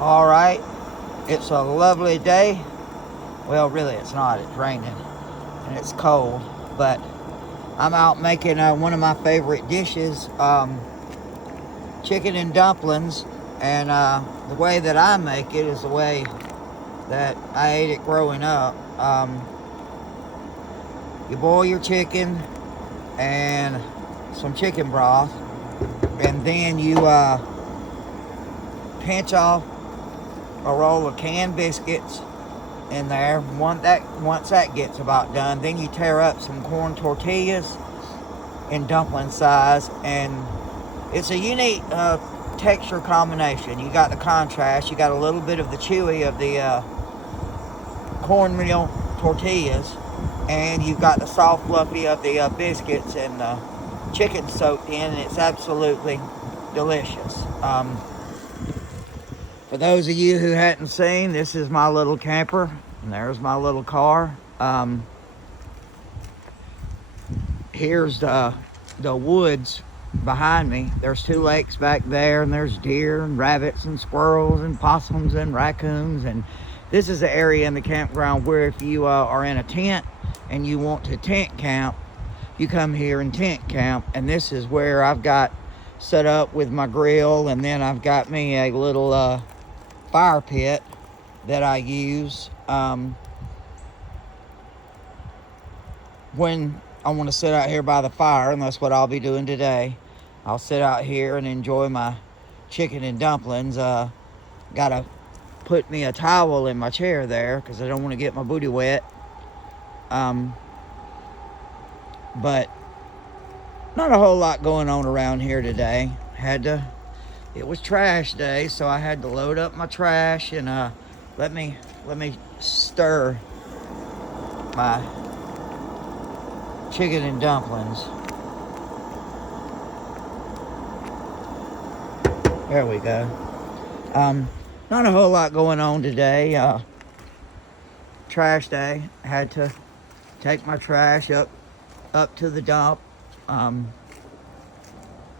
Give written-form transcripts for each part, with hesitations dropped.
All right, it's a lovely day. Well, really, it's not. It's raining and it's cold, but I'm out making one of my favorite dishes, chicken and dumplings. And the way that I make it is the way that I ate it growing up. You boil your chicken and some chicken broth, and then you pinch off a roll of canned biscuits in there. Once that gets about done, then you tear up some corn tortillas in dumpling size, and it's a unique texture combination. You got the contrast, you got a little bit of the chewy of the cornmeal tortillas, and you've got the soft fluffy of the biscuits and the chicken soaked in, and it's absolutely delicious. For those of you who hadn't seen, this is my little camper, and there's my little car. Here's the woods behind me. There's 2 lakes back there, and there's deer and rabbits and squirrels and possums and raccoons. And this is the area in the campground where if you are in a tent and you want to tent camp, you come here and tent camp. And this is where I've got set up with my grill, and then I've got me a little fire pit that I use when I want to sit out here by the fire, and that's what I'll be doing today. I'll sit out here and enjoy my chicken and dumplings. Gotta put me a towel in my chair there because I don't want to get my booty wet. But not a whole lot going on around here today. It was trash day, so I had to load up my trash and let me stir my chicken and dumplings. There we go. Not a whole lot going on today. Trash day. I had to take my trash up to the dump.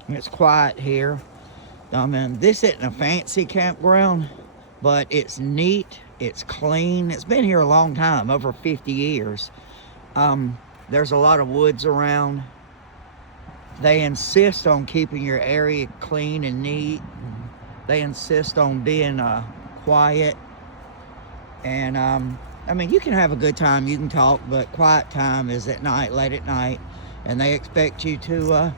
It's quiet here. This isn't a fancy campground, but it's neat, it's clean. It's been here a long time, over 50 years. There's a lot of woods around. They insist on keeping your area clean and neat. They insist on being quiet. And you can have a good time, you can talk, but quiet time is at night, late at night. And they expect you to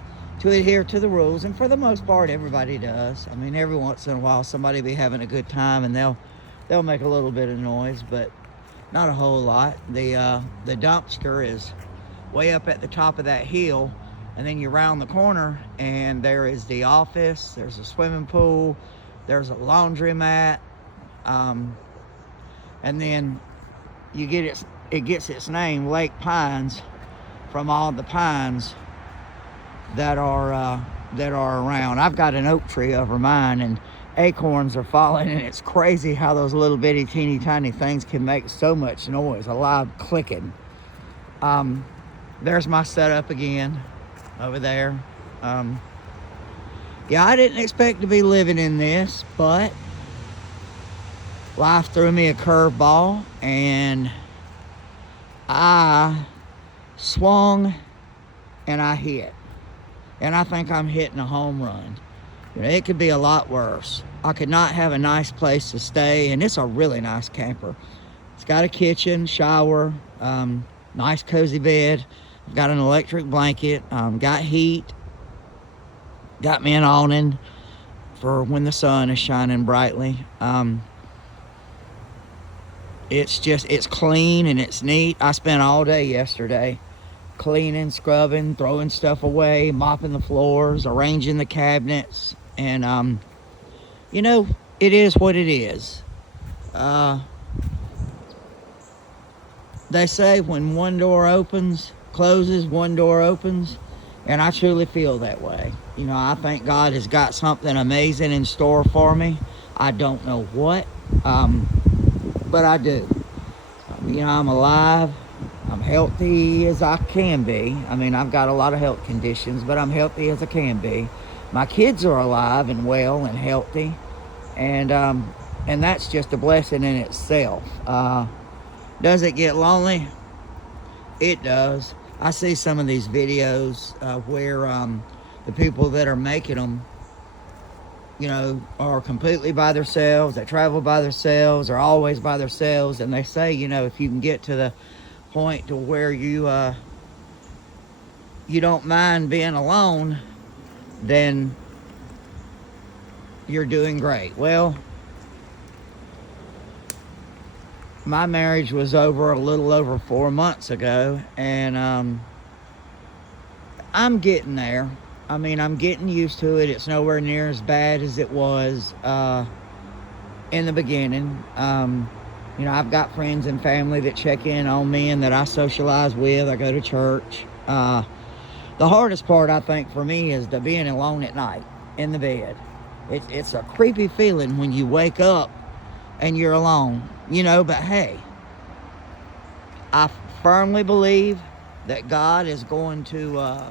adhere to the rules, and for the most part everybody does. Every once in a while somebody be having a good time and they'll make a little bit of noise, but not a whole lot. The dumpster is way up at the top of that hill, and then you round the corner and there is the office, there's a swimming pool, there's a laundromat, and then it gets its name, Lake Pines, from all the pines that are around. I've got an oak tree over mine, and acorns are falling, and it's crazy how those little bitty teeny tiny things can make so much noise, a loud clicking. There's my setup again over there. Yeah, I didn't expect to be living in this, but life threw me a curveball, and I swung and I hit. And I think I'm hitting a home run. It could be a lot worse. I could not have a nice place to stay, and it's a really nice camper. It's got a kitchen, shower, nice cozy bed. I've got an electric blanket, got heat, got me an awning for when the sun is shining brightly. It's clean and it's neat. I spent all day yesterday cleaning, scrubbing, throwing stuff away, mopping the floors, arranging the cabinets, and it is what it is. They say when one door closes, one door opens, and I truly feel that way. I think God has got something amazing in store for me. I don't know what, but I do. I'm alive. I'm healthy as I can be. I've got a lot of health conditions, but I'm healthy as I can be. My kids are alive and well and healthy. And And that's just a blessing in itself. Does it get lonely? It does. I see some of these videos where the people that are making them, are completely by themselves. They travel by themselves, are always by themselves, and they say, if you can get to the point to where you don't mind being alone, then you're doing great. Well, my marriage was over a little over 4 months ago, and I'm getting there. I mean, I'm getting used to it. It's nowhere near as bad as it was in the beginning. I've got friends and family that check in on me and that I socialize with. I go to church. The hardest part, I think, for me is the being alone at night in the bed. It's a creepy feeling when you wake up and you're alone, but hey, I firmly believe that God is going to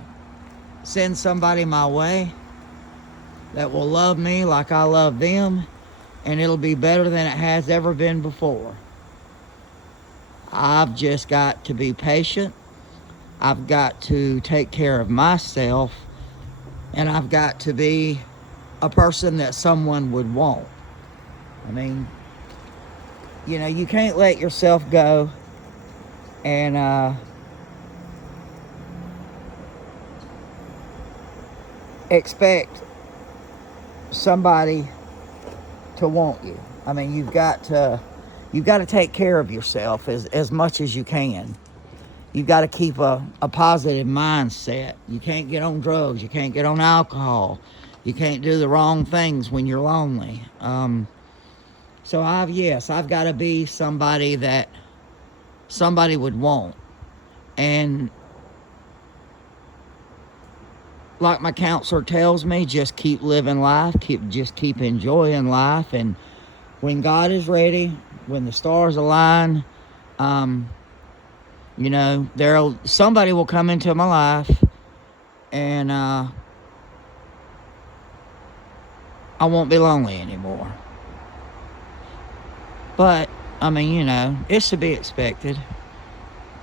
send somebody my way that will love me like I love them, and it'll be better than it has ever been before. I've just got to be patient. I've got to take care of myself, and I've got to be a person that someone would want. I mean, you can't let yourself go and expect somebody to want you. I mean, you've got to take care of yourself as much as you can. You've got to keep a positive mindset. You can't get on drugs. You can't get on alcohol. You can't do the wrong things when you're lonely. So I've got to be somebody that somebody would want. And like my counselor tells me, just keep living life, keep enjoying life, and when God is ready, when the stars align, somebody will come into my life, and I won't be lonely anymore. But I mean, it's to be expected.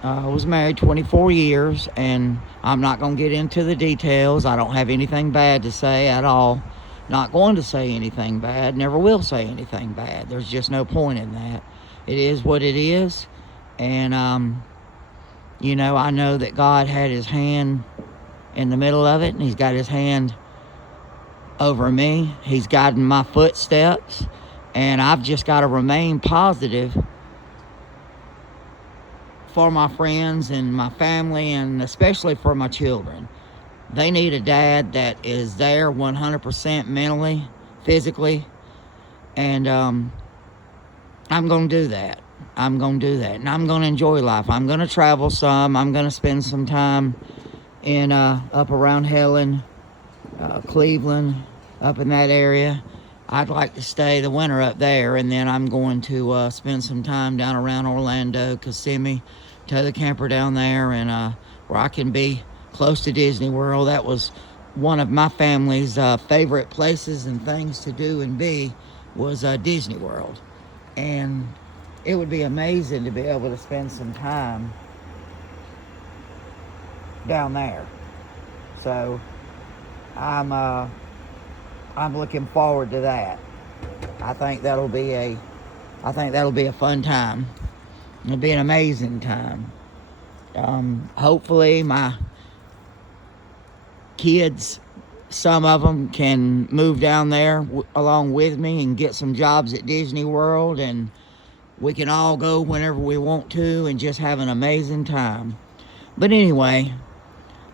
I was married 24 years, and I'm not going to get into the details. I don't have anything bad to say at all. Not going to say anything bad. Never will say anything bad. There's just no point in that. It is what it is. And, I know that God had his hand in the middle of it, and he's got his hand over me. He's guiding my footsteps, and I've just got to remain positive for my friends and my family, and especially for my children. They need a dad that is there 100% mentally, physically, and I'm going to do that. And I'm going to enjoy life. I'm going to travel some. I'm going to spend some time in up around Helen, Cleveland, up in that area. I'd like to stay the winter up there, and then I'm going to spend some time down around Orlando, Kissimmee, tow the camper down there, and where I can be close to Disney World. That was one of my family's favorite places and things to do and be was Disney World. And it would be amazing to be able to spend some time down there. So I'm looking forward to that. I think that'll be a fun time. It'll be an amazing time. Hopefully my kids, some of them, can move down there along with me and get some jobs at Disney World, and we can all go whenever we want to and just have an amazing time. But anyway,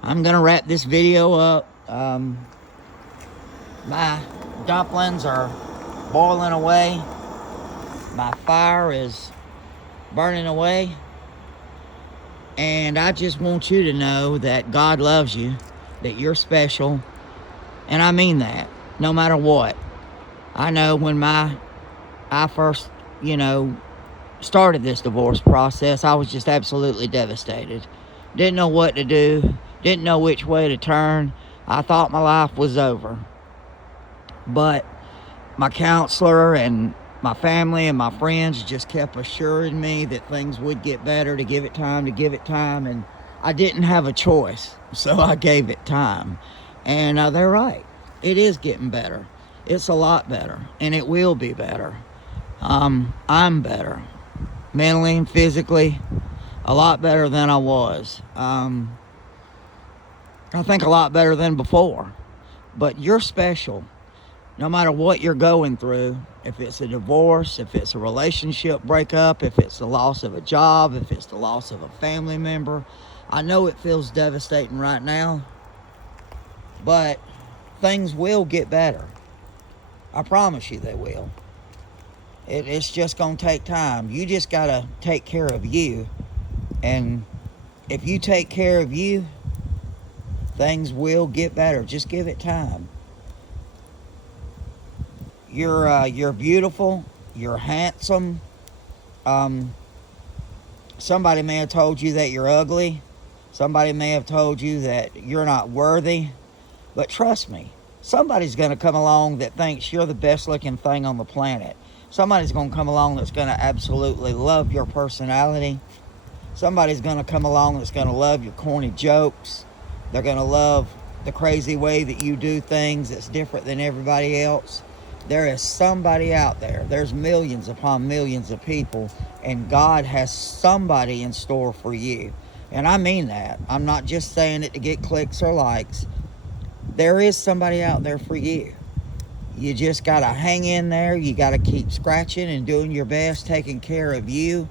I'm gonna wrap this video up. My dumplings are boiling away. My fire is burning away. And I just want you to know that God loves you, that you're special. And I mean that, no matter what. I know when I first, started this divorce process, I was just absolutely devastated. Didn't know what to do. Didn't know which way to turn. I thought my life was over. But my counselor and my family and my friends just kept assuring me that things would get better, to give it time, and I didn't have a choice, so I gave it time. And they're right. It is getting better. It's a lot better, and it will be better. I'm better, mentally and physically, a lot better than I was. I think a lot better than before. But you're special. No matter what you're going through, if it's a divorce, if it's a relationship breakup, if it's the loss of a job, if it's the loss of a family member, I know it feels devastating right now, but things will get better. I promise you they will. It's just going to take time. You just got to take care of you. And if you take care of you, things will get better. Just give it time. You're beautiful. You're handsome. Somebody may have told you that you're ugly. Somebody may have told you that you're not worthy. But trust me, somebody's going to come along that thinks you're the best looking thing on the planet. Somebody's going to come along that's going to absolutely love your personality. Somebody's going to come along that's going to love your corny jokes. They're going to love the crazy way that you do things that's different than everybody else. There is somebody out there. There's millions upon millions of people, and God has somebody in store for you. And I mean that. I'm not just saying it to get clicks or likes. There is somebody out there for you. You just got to hang in there. You got to keep scratching and doing your best, taking care of you.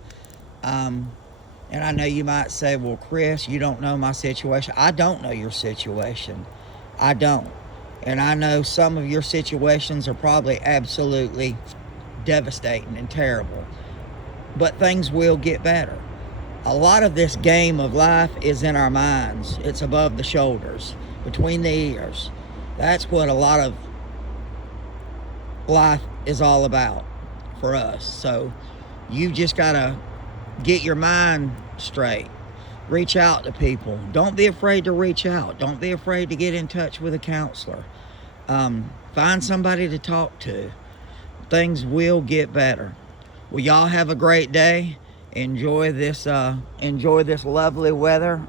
And I know you might say, well, Chris, you don't know my situation. I don't know your situation. I don't. And I know some of your situations are probably absolutely devastating and terrible. But things will get better. A lot of this game of life is in our minds. It's above the shoulders, between the ears. That's what a lot of life is all about for us. So you just got to get your mind straight. Reach out to people. Don't be afraid to reach out. Don't be afraid to get in touch with a counselor. Find somebody to talk to. Things will get better. Well, y'all have a great day. Enjoy this lovely weather.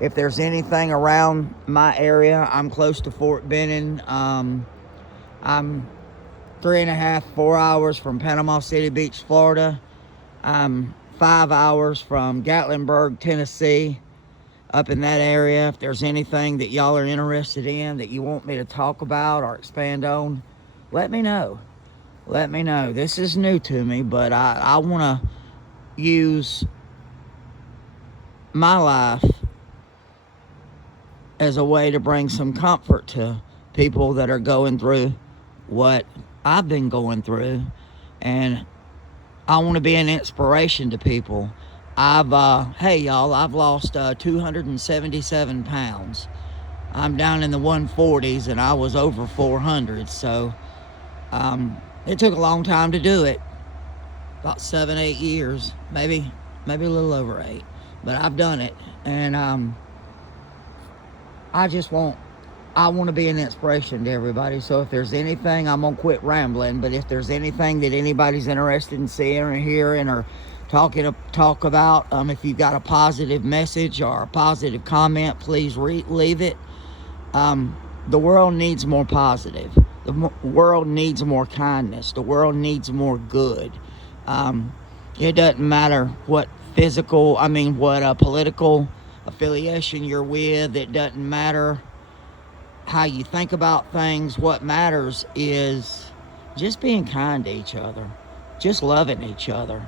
If there's anything around my area, I'm close to Fort Benning. I'm 3.5, 4 hours from Panama City Beach, Florida. I'm 5 hours from Gatlinburg, Tennessee, up in that area. If there's anything that y'all are interested in that you want me to talk about or expand on, let me know. Let me know. This is new to me, but I want to use my life as a way to bring some comfort to people that are going through what I've been going through. And I want to be an inspiration to people. Hey y'all, I've lost 277 pounds. I'm down in the 140s and I was over 400. So it took a long time to do it. About 7-8 years, maybe a little over 8. But I've done it. And I want to be an inspiration to everybody. So if there's anything, I'm going to quit rambling, but if there's anything that anybody's interested in seeing or hearing or talk about, if you've got a positive message or a positive comment, please leave it. The world needs more positive. The world needs more kindness. The world needs more good. It doesn't matter what political affiliation you're with. It doesn't matter how you think about things. What matters is just being kind to each other, just loving each other.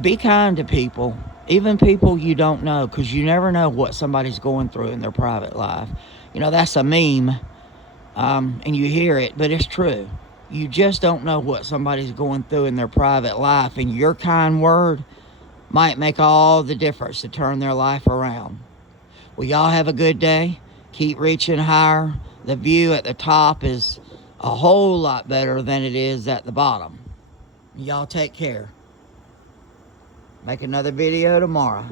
Be kind to people, even people you don't know, because you never know what somebody's going through in their private life. That's a meme, and you hear it, but it's true. You just don't know what somebody's going through in their private life, and your kind word might make all the difference to turn their life around. Well, y'all have a good day. Keep reaching higher. The view at the top is a whole lot better than it is at the bottom. Y'all take care. Make another video tomorrow.